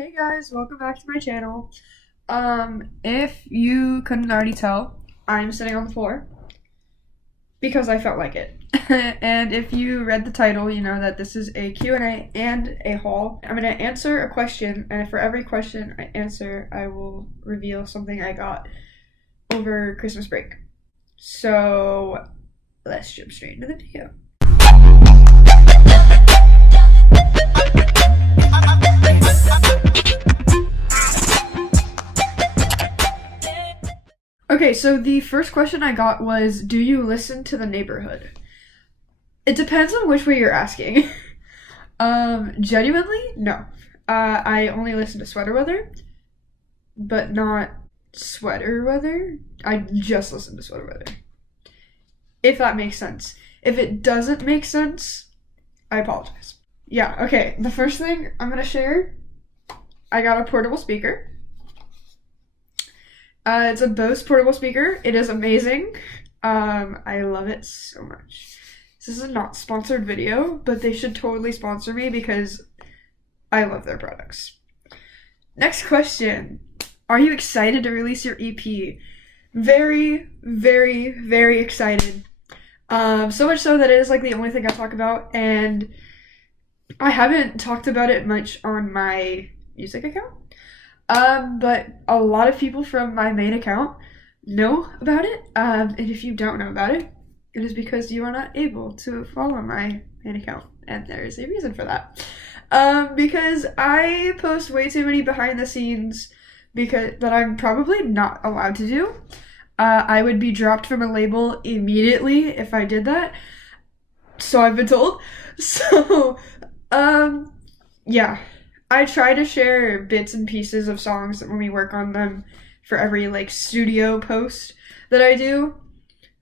Hey guys, welcome back to my channel. If you couldn't already tell, I'm sitting on the floor because I felt like it. And if you read the title, you know that this is a Q&A and a haul. I'm going to answer a question, and for every question I answer, I will reveal something I got over Christmas break. So, let's jump straight into the video. Okay, so the first question I got was, do you listen to the neighborhood? It depends on which way you're asking. Genuinely, no. I only listen to Sweater Weather, but not Sweater Weather. I just listen to Sweater Weather. If that makes sense. If it doesn't make sense, I apologize. Yeah, okay, the first thing I'm gonna share, I got a portable speaker. It's a Bose portable speaker. It is amazing. I love it so much. This is a not sponsored video, but they should totally sponsor me because I love their products. Next question. Are you excited to release your EP? Very, very, very excited. So much so that it is like the only thing I talk about, and I haven't talked about it much on my music account. But a lot of people from my main account know about it. And if you don't know about it, it is because you are not able to follow my main account. And there is a reason for that. Because I post way too many behind the scenes that I'm probably not allowed to do. I would be dropped from a label immediately if I did that. So I've been told. So, yeah. I try to share bits and pieces of songs when we work on them for every studio post that I do.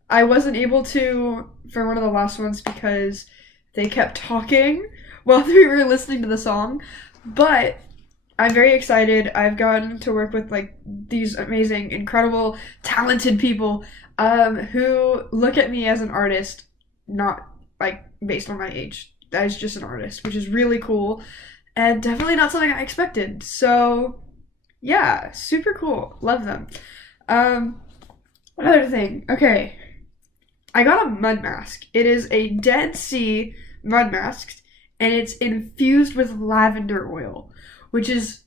I wasn't able to for one of the last ones because they kept talking while we were listening to the song, but I'm very excited. I've gotten to work with these amazing, incredible, talented people who look at me as an artist, not based on my age, as just an artist, which is really cool. And definitely not something I expected. So, yeah, super cool. Love them. Another thing. Okay. I got a mud mask. It is a Dead Sea mud mask, and it's infused with lavender oil, which is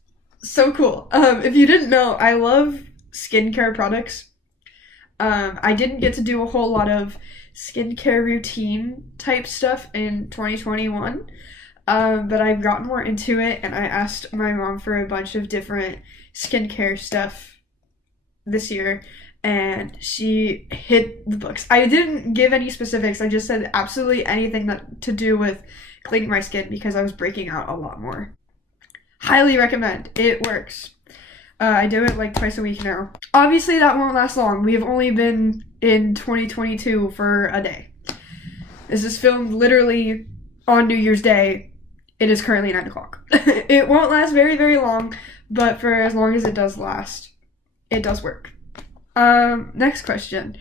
so cool. If you didn't know, I love skincare products. I didn't get to do a whole lot of skincare routine type stuff in 2021. But I've gotten more into it, and I asked my mom for a bunch of different skincare stuff this year, and she hit the books. I didn't give any specifics. I just said absolutely anything that to do with cleaning my skin because I was breaking out a lot more. Highly recommend. It works. I do it twice a week now. Obviously, that won't last long. We have only been in 2022 for a day. This is filmed literally on New Year's Day. It is currently 9 o'clock. It won't last very, very long, but for as long as it does last, it does work. Next question.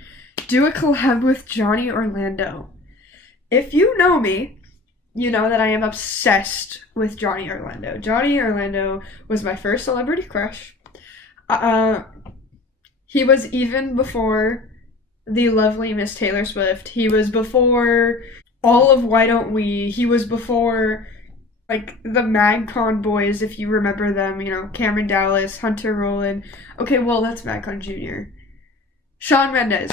Do a collab with Johnny Orlando. If you know me, you know that I am obsessed with Johnny Orlando. Johnny Orlando was my first celebrity crush. He was even before the lovely Miss Taylor Swift. He was before all of Why Don't We. He was before the MagCon boys, if you remember them, Cameron Dallas, Hunter Rowland. Okay, well, that's MagCon Jr. Shawn Mendes.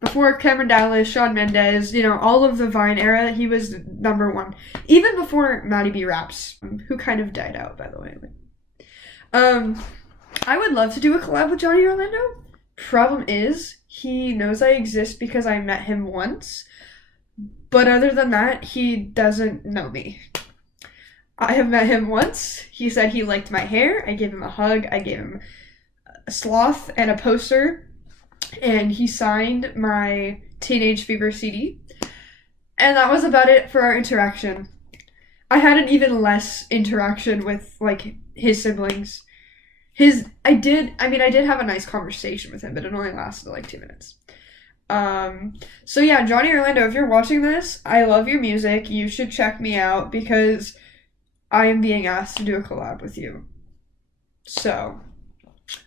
Before Cameron Dallas, Shawn Mendes, all of the Vine era, he was number one. Even before Maddie B. Raps, who kind of died out, by the way. I would love to do a collab with Johnny Orlando. Problem is, he knows I exist because I met him once. But other than that, he doesn't know me. I have met him once. He said he liked my hair. I gave him a hug. I gave him a sloth and a poster. And he signed my Teenage Fever CD. And that was about it for our interaction. I had an even less interaction with, his siblings. I did have a nice conversation with him, but it only lasted 2 minutes. So yeah, Johnny Orlando, if you're watching this, I love your music. You should check me out because I am being asked to do a collab with you. So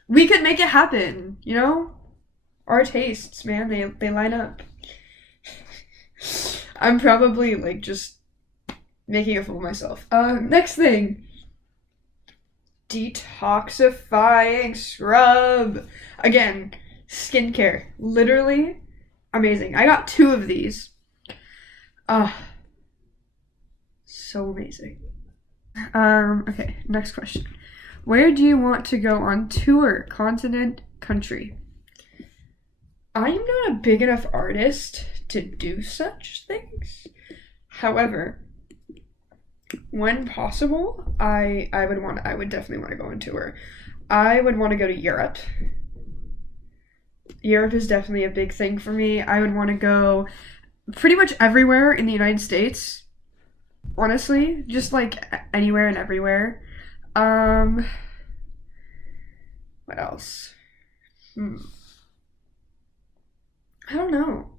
we could make it happen, you know? Our tastes, man, they line up. I'm probably like just making a fool of myself. Next thing. Detoxifying scrub. Again, skincare. Literally amazing. I got 2 of these. So amazing. Okay, next question. Where do you want to go on tour? Continent, country? I am not a big enough artist to do such things. However, when possible, I would definitely want to go on tour. I would want to go to Europe. Europe is definitely a big thing for me. I would want to go pretty much everywhere in the United States. Honestly, just like anywhere and everywhere. What else? I don't know.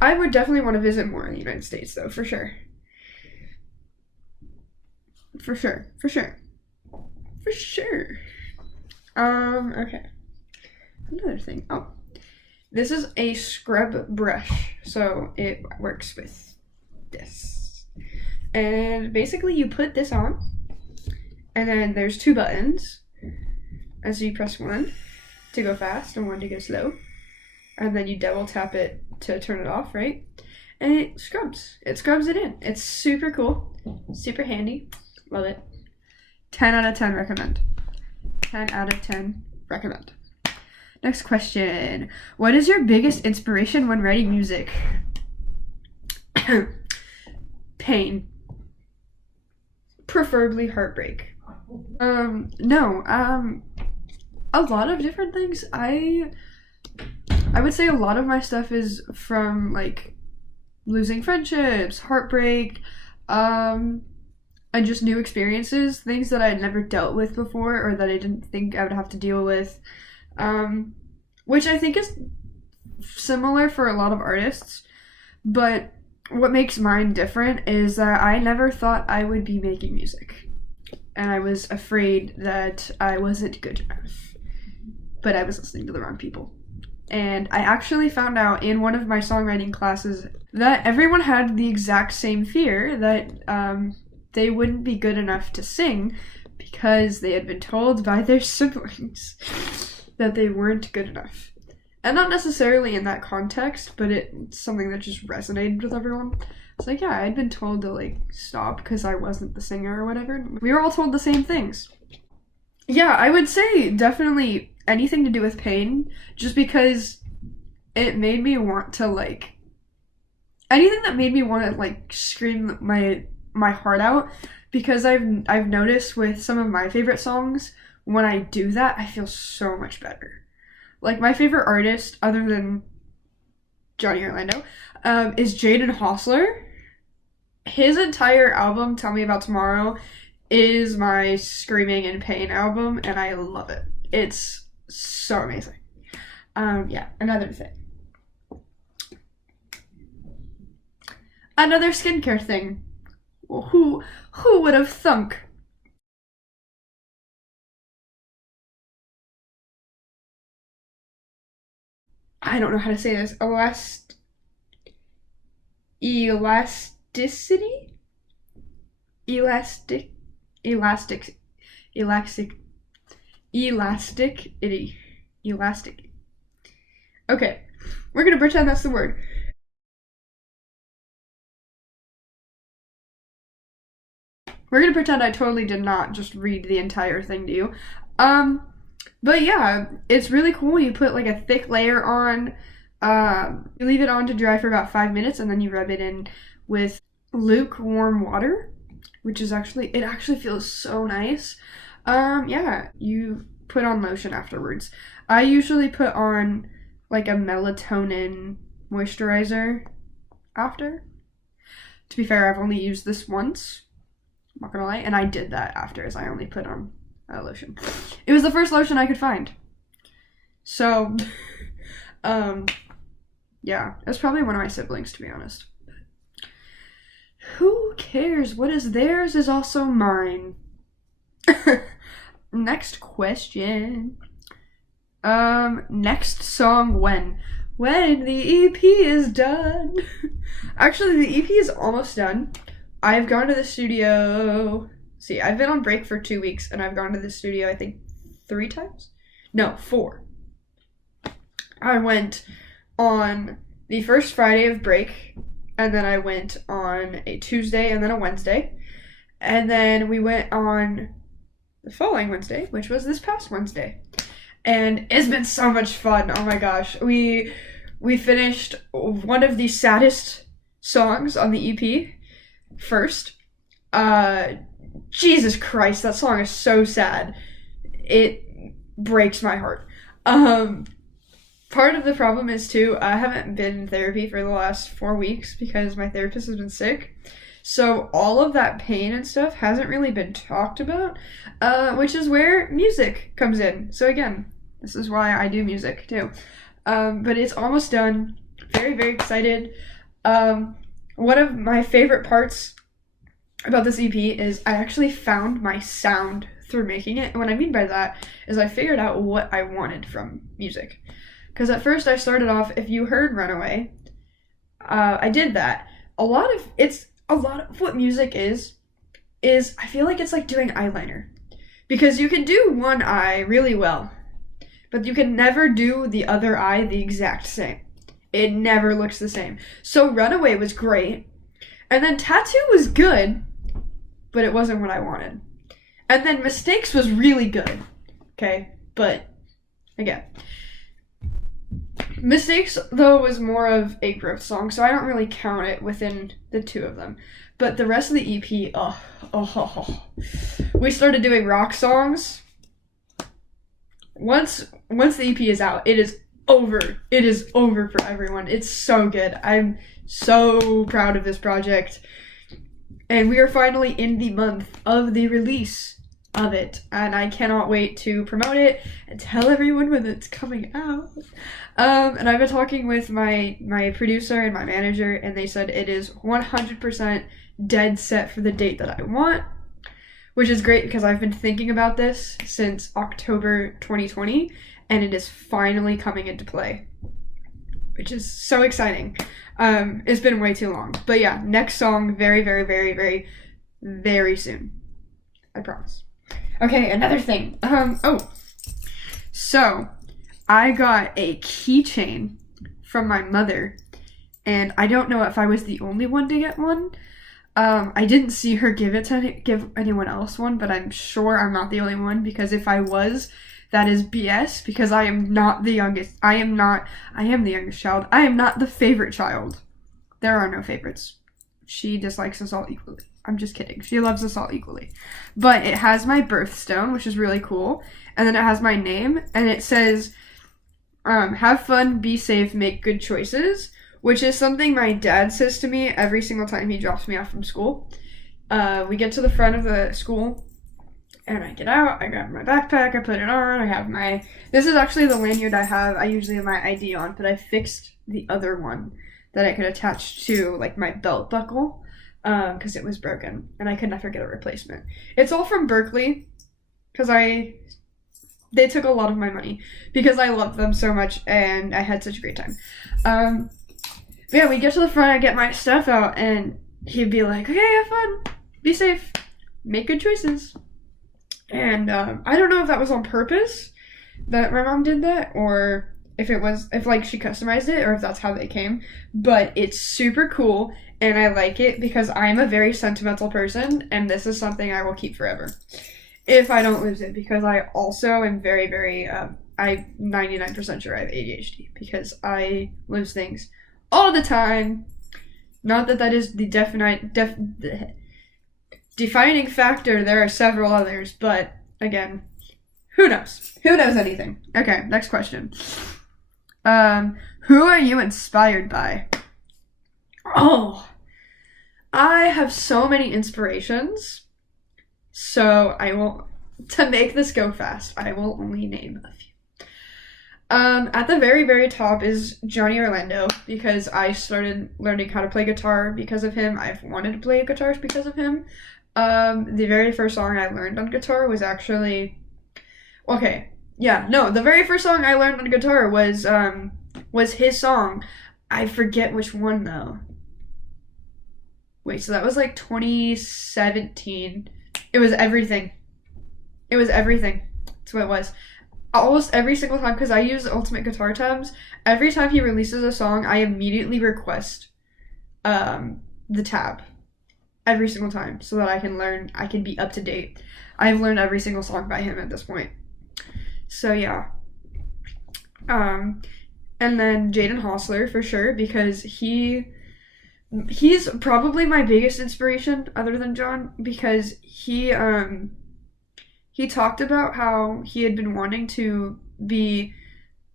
I would definitely want to visit more in the United States, though, for sure. For sure. For sure. For sure. Okay. Another thing. Oh. This is a scrub brush, so it works with this. And basically you put this on, and then there's 2 buttons. And so you press 1 to go fast and 1 to go slow. And then you double tap it to turn it off, right? And it scrubs. It scrubs it in. It's super cool. Super handy. Love it. 10 out of 10 recommend. 10 out of 10 recommend. Next question. What is your biggest inspiration when writing music? Pain. Preferably heartbreak. No. A lot of different things. I would say a lot of my stuff is from like losing friendships, heartbreak, and just new experiences, things that I had never dealt with before or that I didn't think I would have to deal with. Which I think is similar for a lot of artists, but what makes mine different is that I never thought I would be making music, and I was afraid that I wasn't good enough, but I was listening to the wrong people. And I actually found out in one of my songwriting classes that everyone had the exact same fear, that they wouldn't be good enough to sing because they had been told by their siblings that they weren't good enough. And not necessarily in that context, but it's something that just resonated with everyone. It's like, yeah, I'd been told to like stop because I wasn't the singer or whatever. We were all told the same things. Yeah, I would say definitely anything to do with pain, just because it made me want to like, anything that made me want to like scream my heart out, because I've noticed with some of my favorite songs, when I do that, I feel so much better. Like, my favorite artist, other than Johnny Orlando, is Jaden Hossler. His entire album, Tell Me About Tomorrow, is my screaming in pain album, and I love it. It's so amazing. Yeah, another thing. Another skincare thing. Well, who would have thunk? I don't know how to say this. Elasticity? Elastic. Okay, we're gonna pretend that's the word. We're gonna pretend I totally did not just read the entire thing to you. But yeah, it's really cool. You put like a thick layer on, you leave it on to dry for about 5 minutes, and then you rub it in with lukewarm water, which is it actually feels so nice. Yeah, you put on lotion afterwards. I usually put on like a melatonin moisturizer after. To be fair, I've only used this once, I'm not gonna lie, and I did that after, as I only put on lotion. It was the first lotion I could find. So, yeah, it's probably one of my siblings, to be honest. Who cares? What is theirs is also mine. Next question. Next song when? When the EP is done. Actually, the EP is almost done. I've gone to the studio. See, I've been on break for 2 weeks, and I've gone to the studio, I think, 3 times? No, 4. I went on the first Friday of break, and then I went on a Tuesday and then a Wednesday. And then we went on the following Wednesday, which was this past Wednesday. And it's been so much fun. Oh my gosh. We finished one of the saddest songs on the EP first. Jesus Christ, that song is so sad. It breaks my heart. Part of the problem is too, I haven't been in therapy for the last 4 weeks because my therapist has been sick. So all of that pain and stuff hasn't really been talked about, which is where music comes in. So again, this is why I do music too. But it's almost done. Very, very excited. One of my favorite parts about this EP is I actually found my sound through making it. And what I mean by that is I figured out what I wanted from music. Because at first I started off, if you heard Runaway, I did that. A lot of what music is I feel like it's like doing eyeliner. Because you can do one eye really well, but you can never do the other eye the exact same. It never looks the same. So Runaway was great. And then Tattoo was good, but it wasn't what I wanted. And then Mistakes was really good. Okay? But, again. Mistakes, though, was more of a growth song, so I don't really count it within the 2 of them. But the rest of the EP, we started doing rock songs. Once the EP is out, it is over. It is over for everyone. It's so good. I'm so proud of this project. And we are finally in the month of the release of it. And I cannot wait to promote it and tell everyone when it's coming out. And I've been talking with my producer and my manager, and they said it is 100% dead set for the date that I want. Which is great because I've been thinking about this since October 2020, and it is finally coming into play, which is so exciting. It's been way too long. But yeah, next song very, very, very, very, very soon. I promise. Okay, another thing. So I got a keychain from my mother, and I don't know if I was the only one to get one. I didn't see her give anyone else one, but I'm sure I'm not the only one, because if I was, that is BS, because I am not the youngest. I am the youngest child. I am not the favorite child. There are no favorites. She dislikes us all equally. I'm just kidding. She loves us all equally. But it has my birthstone, which is really cool, and then it has my name, and it says, have fun, be safe, make good choices, which is something my dad says to me every single time he drops me off from school. We get to the front of the school, and I get out, I grab my backpack, I put it on, I have this is actually the lanyard I have. I usually have my ID on, but I fixed the other one that I could attach to, like, my belt buckle, because it was broken, and I could never get a replacement. It's all from Berkeley, because they took a lot of my money, because I loved them so much, and I had such a great time. Yeah, we get to the front, I get my stuff out, and he'd be like, okay, have fun, be safe, make good choices. And I don't know if that was on purpose that my mom did that, or if she customized it, or if that's how they came, but it's super cool, and I like it because I'm a very sentimental person, and this is something I will keep forever, if I don't lose it, because I also am very, very, I'm 99% sure I have ADHD, because I lose things all the time. Not that is the defining factor. There are several others, but again, who knows? Who knows anything? Okay, next question. Who are you inspired by? Oh, I have so many inspirations. So to make this go fast, I will only name a few. At the very, very top is Johnny Orlando, because I started learning how to play guitar because of him. I've wanted to play guitars because of him. The very first song I learned on guitar was actually okay. Yeah, no, the very first song I learned on guitar was his song. I forget which one though. Wait, so that was like 2017. It was Everything. It was Everything. That's what it was. Almost every single time, because I use Ultimate Guitar Tabs, every time he releases a song, I immediately request the tab. Every single time, so that I can learn, I can be up to date. I've learned every single song by him at this point. So yeah. And then Jaden Hossler for sure, because he's probably my biggest inspiration other than John, because he talked about how he had been wanting to be,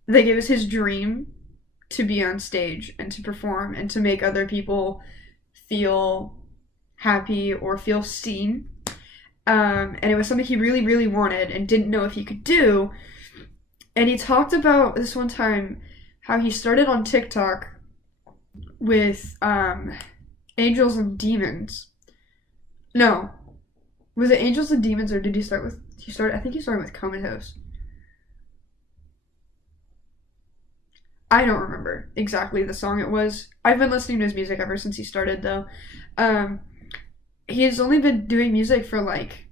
like it was his dream to be on stage and to perform and to make other people feel happy or feel seen. And it was something he really, really wanted and didn't know if he could do. And he talked about this one time how he started on TikTok with Angels and Demons. No. Was it Angels and Demons, or did he start with I think he started with Comatose. I don't remember exactly the song it was. I've been listening to his music ever since he started though. He has only been doing music for like,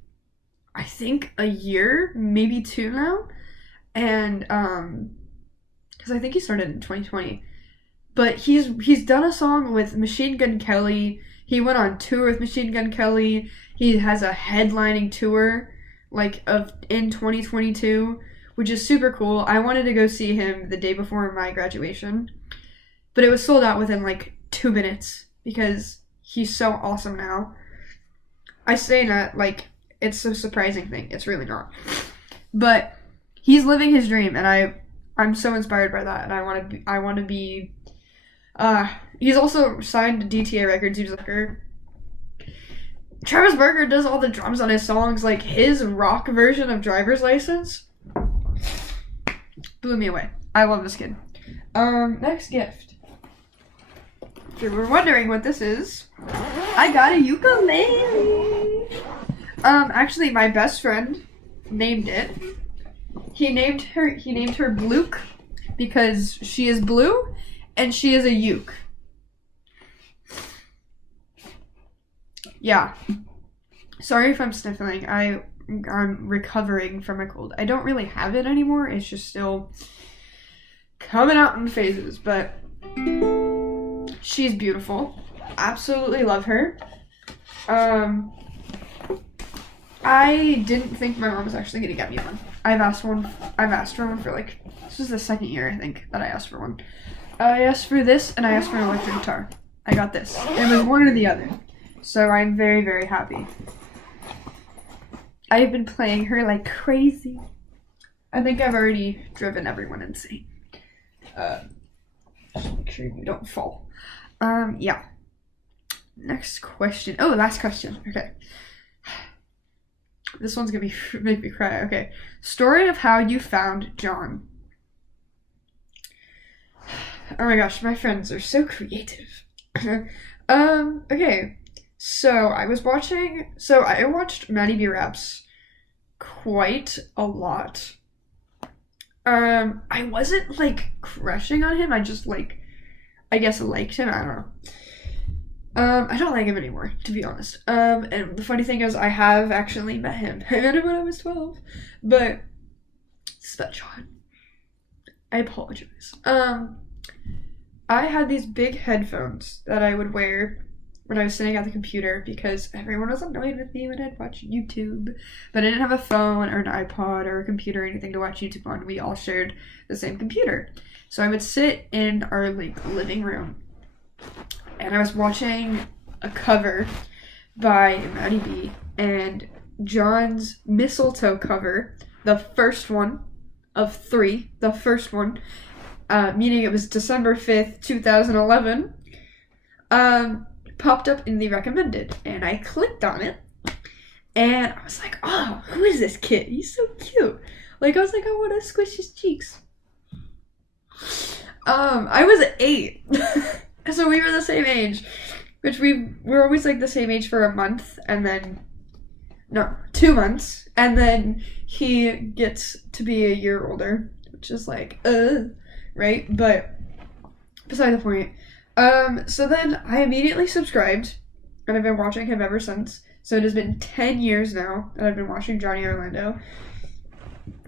I think a year, maybe 2 now. And, because I think he started in 2020. But he's done a song with Machine Gun Kelly. He went on tour with Machine Gun Kelly. He has a headlining tour, like, in 2022, which is super cool. I wanted to go see him the day before my graduation. But it was sold out within, like, 2 minutes, because he's so awesome now. I say that like it's a surprising thing. It's really not. But he's living his dream, and I'm so inspired by that, and I want to be he's also signed to DTA Records. He's like Travis Barker does all the drums on his songs. Like his rock version of Driver's License blew me away. I love this kid. Next gift. If you were wondering what this is, I got a ukulele. Actually, my best friend named it. He named her Bluke because she is blue and she is a uke. Yeah. Sorry if I'm sniffling. I'm recovering from a cold. I don't really have it anymore. It's just still coming out in phases, but she's beautiful. Absolutely love her. I didn't think my mom was actually gonna get me one. I've asked for one for like, this was the second year I think that I asked for one. I asked for this and I asked for an electric guitar. I got this. It was one or the other. So I'm very, very happy. I've been playing her like crazy. I think I've already driven everyone insane. Just make sure you don't fall. Yeah. Next question. Oh, last question. Okay. This one's gonna make me cry. Okay. Story of how you found John. Oh my gosh, my friends are so creative. Okay. So I watched Maddie B Raps quite a lot. I wasn't like crushing on him. I just I guess liked him. I don't know. I don't like him anymore, to be honest. And the funny thing is, I have actually met him. I met him when I was 12. But, this is about John. I apologize. I had these big headphones that I would wear when I was sitting at the computer because everyone was annoyed with me when I'd watch YouTube. But I didn't have a phone or an iPod or a computer or anything to watch YouTube on. We all shared the same computer. So I would sit in our living room. And I was watching a cover by Maddie B and John's Mistletoe cover, the first one of 3, the first one, meaning it was December 5th, 2011, popped up in the recommended, and I clicked on it, and I was like, oh, who is this kid? He's so cute. I was like, I want to squish his cheeks. I was 8. So we were the same age, which we were always the same age for a month, and then no, 2 months, and then he gets to be a year older, which is like, right? But beside the point. So then I immediately subscribed, and I've been watching him ever since. So it has been 10 years now that I've been watching Johnny Orlando.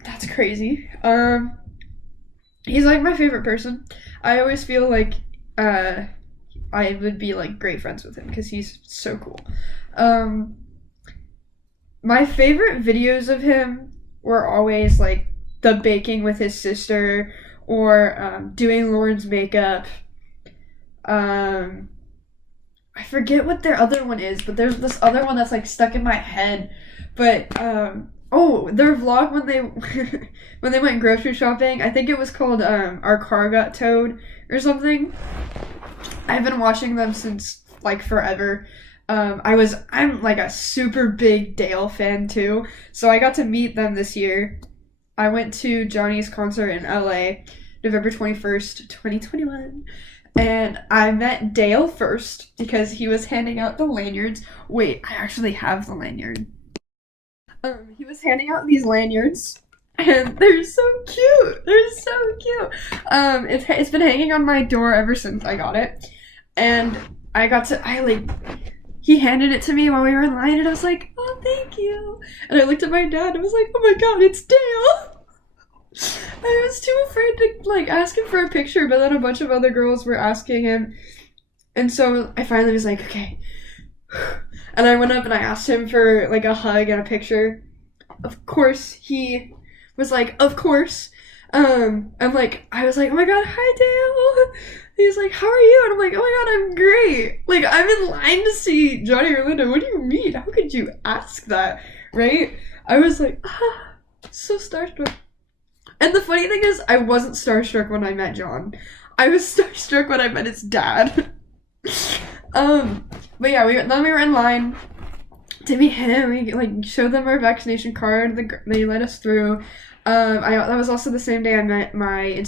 That's crazy. He's like my favorite person. I always feel like I would be like great friends with him because he's so cool. My favorite videos of him were always like the baking with his sister or doing Lauren's makeup. I forget what their other one is, but there's this other one that's like stuck in my head. But their vlog when they when they went grocery shopping, I think it was called Our Car Got Towed or something. I've been watching them since like forever. I'm like a super big Dale fan too, so I got to meet them this year. I went to Johnny's concert in LA, November 21st, 2021. And I met Dale first because he was handing out the lanyards. Wait, I actually have the lanyard. He was handing out these lanyards, and they're so cute. They're so cute. It's been hanging on my door ever since I got it, and he handed it to me while we were in line, and I was like, oh, thank you. And I looked at my dad, and I was like, oh my god, it's Dale. I was too afraid to like ask him for a picture, but then a bunch of other girls were asking him, and so I finally was like, okay. And I went up and I asked him for like a hug and a picture. Of course, he was like, of course. I was like, oh my god, hi Dale. He's like, how are you? And I'm like, oh my god, I'm great. Like, I'm in line to see Johnny Orlando. What do you mean? How could you ask that? Right? I was like, so starstruck. And the funny thing is, I wasn't starstruck when I met John. I was starstruck when I met his dad. But yeah, then we were in line to meet him. We like showed them our vaccination card. They let us through. That was also the same day I met my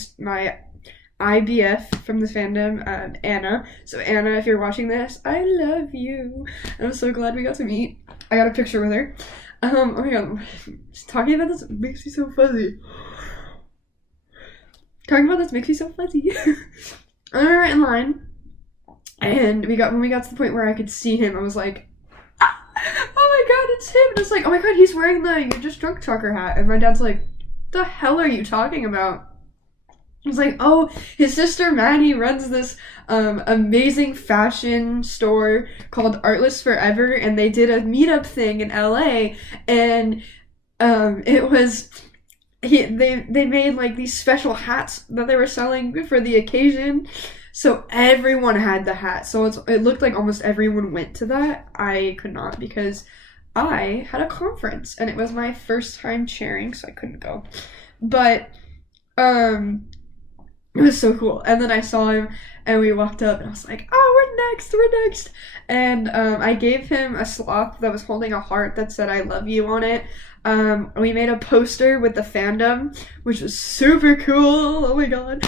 IBF from the fandom, Anna. So Anna, if you're watching this, I love you. I'm so glad we got to meet. I got a picture with her. Oh my god, talking about this makes me so fuzzy. Talking about this makes me so fuzzy. And we were in line, and when we got to the point where I could see him, I was like, oh my god, it's him. And it's like, oh my god, he's wearing the You're Just Drunk trucker hat. And my dad's like, the hell are you talking about? I was like, oh, his sister Maddie runs this amazing fashion store called Artless Forever, and they did a meetup thing in LA, and it was they made like these special hats that they were selling for the occasion. So everyone had the hat. So it looked like almost everyone went to that. I could not because I had a conference and it was my first time chairing, so I couldn't go. But it was so cool. And then I saw him and we walked up and I was like, oh, we're next. And I gave him a sloth that was holding a heart that said I love you on it. We made a poster with the fandom, which was super cool. Oh my god.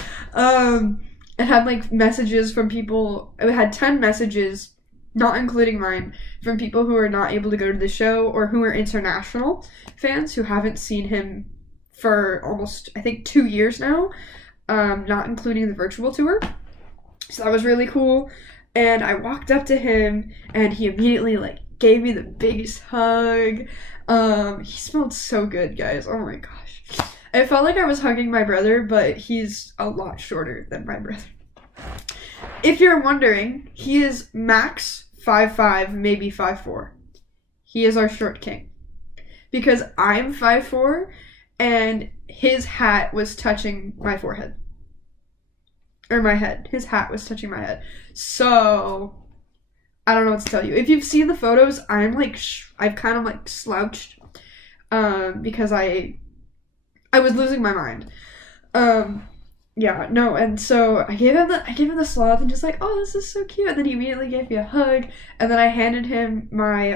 It had like messages from people. It had 10 messages, not including mine, from people who are not able to go to the show or who are international fans who haven't seen him for almost, I think, 2 years now, not including the virtual tour. So that was really cool. And I walked up to him and he immediately like gave me the biggest hug. He smelled so good, guys. Oh my gosh. I felt like I was hugging my brother, but he's a lot shorter than my brother. If you're wondering, he is max 5'5", maybe 5'4". He is our short king. Because I'm 5'4", and his hat was touching my forehead. Or my head. His hat was touching my head. So, I don't know what to tell you. If you've seen the photos, I've kind of like slouched. Because I was losing my mind. Yeah, no, and so I gave him the sloth and just like, oh, this is so cute. And then he immediately gave me a hug. And then I handed him my,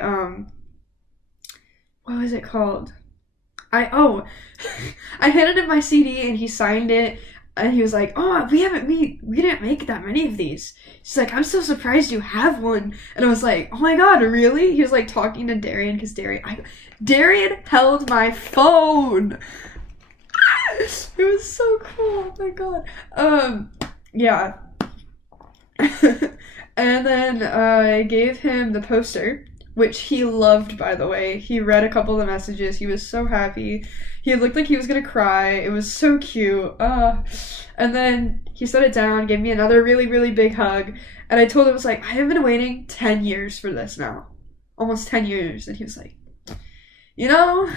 what was it called? I handed him my CD and he signed it. And he was like, oh, we didn't make that many of these. She's like, I'm so surprised you have one. And I was like, oh my god, really? He was like talking to Darian, because Darian held my phone. It was so cool. Oh my god. Yeah. And then I gave him the poster, which he loved, by the way. He read a couple of the messages. He was so happy. He looked like he was gonna cry. It was so cute. And then he set it down, gave me another really, really big hug. And I told him, I was like, I have been waiting 10 years for this now. Almost 10 years. And he was like, you know,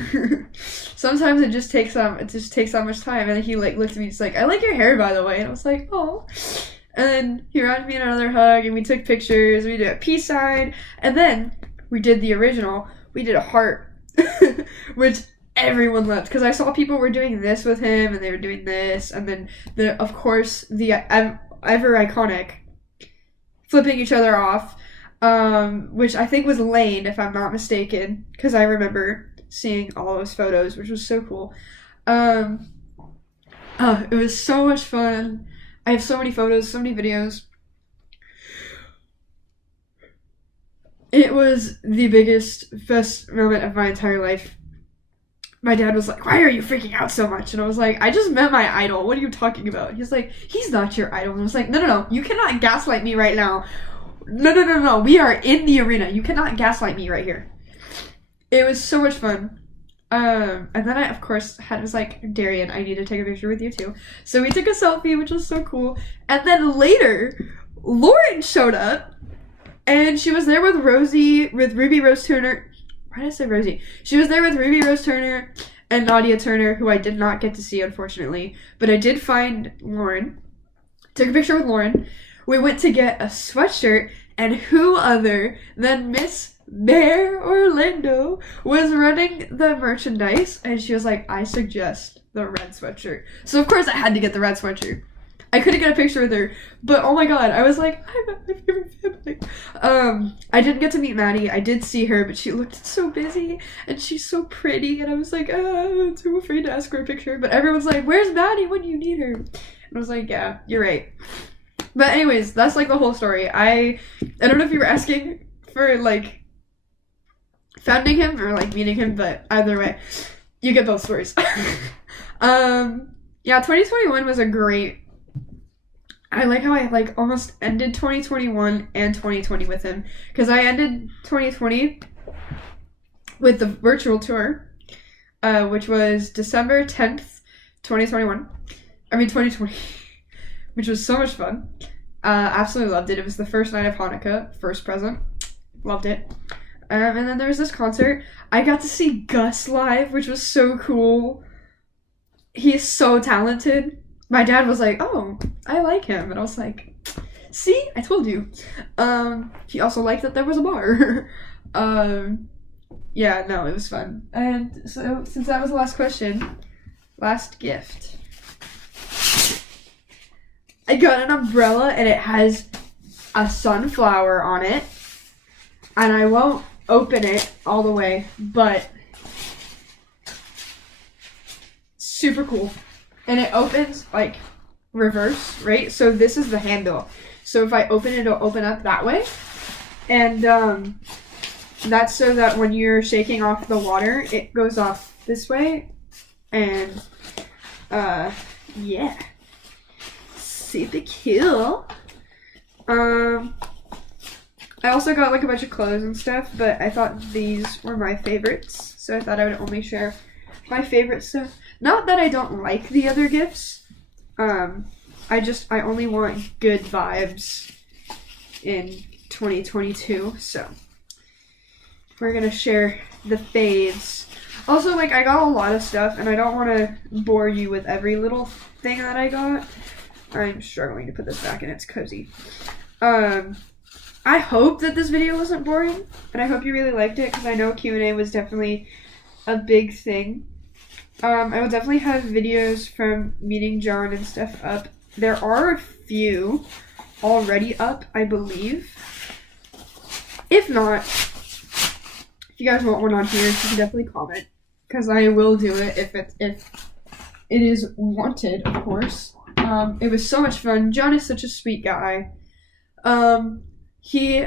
sometimes it just takes that much time. And then he like looked at me, he's like, I like your hair, by the way. And I was like, oh. And then he wrapped me in another hug, and we took pictures. We did a peace sign. And then we did the original. We did a heart, which everyone loved, because I saw people were doing this with him, and they were doing this, and then of course the ever iconic flipping each other off, which I think was Lane, if I'm not mistaken, because I remember seeing all those photos, which was so cool. It was so much fun. I have so many photos, so many videos. It was the best moment of my entire life. My dad was like, why are you freaking out so much? And I was like, I just met my idol. What are you talking about? He's like, he's not your idol. And I was like, no. You cannot gaslight me right now. No. We are in the arena. You cannot gaslight me right here. It was so much fun. And then I, of course, was like, Darian, I need to take a picture with you too. So we took a selfie, which was so cool. And then later, Lauren showed up. And she was there with Ruby Rose Turner. Why did I say Rosie? She was there with Ruby Rose Turner and Nadia Turner, who I did not get to see, unfortunately. But I did find Lauren. Took a picture with Lauren. We went to get a sweatshirt, and who other than Miss Bear Orlando was running the merchandise, and she was like, I suggest the red sweatshirt. So of course I had to get the red sweatshirt. I couldn't get a picture with her, but oh my god, I was like, I'm at my favorite family. I didn't get to meet Maddie. I did see her, but she looked so busy, and she's so pretty, and I was like, I'm too afraid to ask her a picture. But everyone's like, where's Maddie when you need her? And I was like, yeah, you're right. But anyways, that's like the whole story. I don't know if you were asking for like finding him or like meeting him, but either way, you get both stories. Yeah, 2021 was a great. I like how I like almost ended 2021 and 2020 with him, because I ended 2020 with the virtual tour, which was December 10th, 2020, which was so much fun. Absolutely loved it. It was the first night of Hanukkah, first present. Loved it. And then there was this concert. I got to see Gus live, which was so cool. He's so talented. My dad was like, oh, I like him. And I was like, see? I told you. He also liked that there was a bar. Yeah, no, it was fun. And so, since that was the last question, last gift. I got an umbrella, and it has a sunflower on it. And I won't open it all the way, but super cool. And it opens, like, reverse, right? So this is the handle. So if I open it, it'll open up that way. And that's so that when you're shaking off the water, it goes off this way. And, yeah. Super cool. I also got, like, a bunch of clothes and stuff, but I thought these were my favorites. So I thought I would only share my favorite stuff. Not that I don't like the other gifts. I only want good vibes in 2022. So we're gonna share the faves. Also, like, I got a lot of stuff, and I don't want to bore you with every little thing that I got. I'm struggling to put this back in its cozy. I hope that this video wasn't boring, and I hope you really liked it, because I know Q&A was definitely a big thing. I will definitely have videos from meeting John and stuff up. There are a few already up, I believe. If not, if you guys want one on here, you can definitely comment, because I will do it if it is wanted, of course. It was so much fun. John is such a sweet guy. He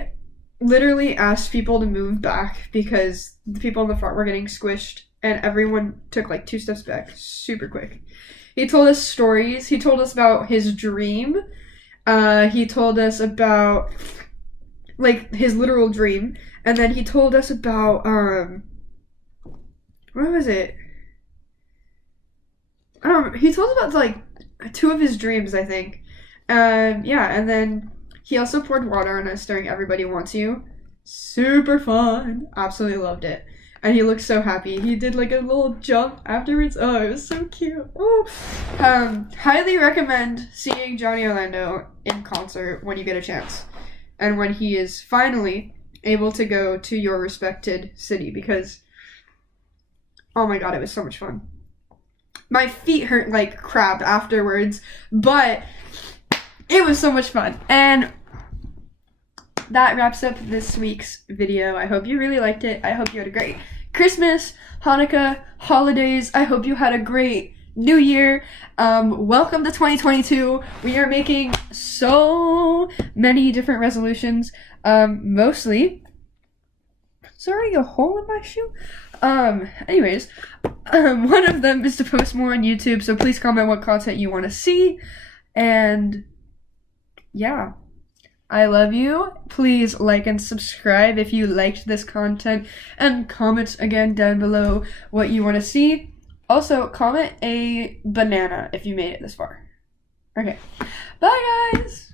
literally asked people to move back because the people in the front were getting squished, and everyone took like 2 steps back super quick. He told us stories. He told us about his dream. He told us about like his literal dream, and then he told us about what was it? I don't know. He told us about like 2 of his dreams, I think. Yeah, and then he also poured water on us during Everybody Wants You. Super fun. Absolutely loved it. And he looked so happy. He did like a little jump afterwards. Oh, it was so cute. Ooh. Highly recommend seeing Johnny Orlando in concert when you get a chance. And when he is finally able to go to your respected city, because oh my god, it was so much fun. My feet hurt like crap afterwards, but it was so much fun. And that wraps up this week's video. I hope you really liked it. I hope you had a great Christmas, Hanukkah, holidays. I hope you had a great New Year. Welcome to 2022. We are making so many different resolutions. Mostly, sorry, a hole in my shoe. Anyways, one of them is to post more on YouTube, so please comment what content you want to see. And yeah, I love you. Please like and subscribe if you liked this content, and comment again down below what you want to see. Also, comment a banana if you made it this far. Okay, bye guys!